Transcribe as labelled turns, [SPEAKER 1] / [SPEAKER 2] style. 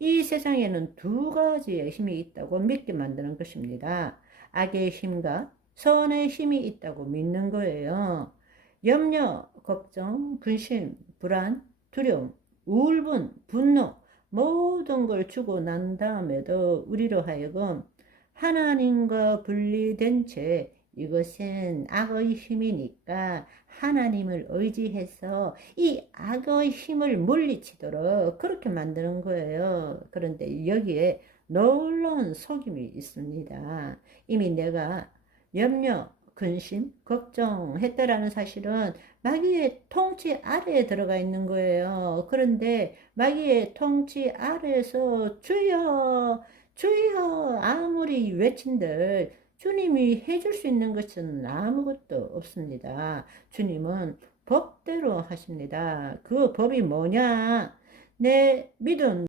[SPEAKER 1] 이 세상에는 두 가지의 힘이 있다고 믿게 만드는 것입니다. 악의 힘과 선의 힘이 있다고 믿는 거예요. 염려, 걱정, 근심, 불안, 두려움, 우울분, 분노 모든 걸 주고 난 다음에도 우리로 하여금 하나님과 분리된 채 이것은 악의 힘이니까 하나님을 의지해서 이 악의 힘을 물리치도록 그렇게 만드는 거예요. 그런데 여기에 놀라운 속임이 있습니다. 이미 내가 염려, 근심, 걱정했다라는 사실은 마귀의 통치 아래에 들어가 있는 거예요. 그런데 마귀의 통치 아래에서 주여, 주여 아무리 외친들 주님이 해줄 수 있는 것은 아무것도 없습니다. 주님은 법대로 하십니다. 그 법이 뭐냐? 내 믿음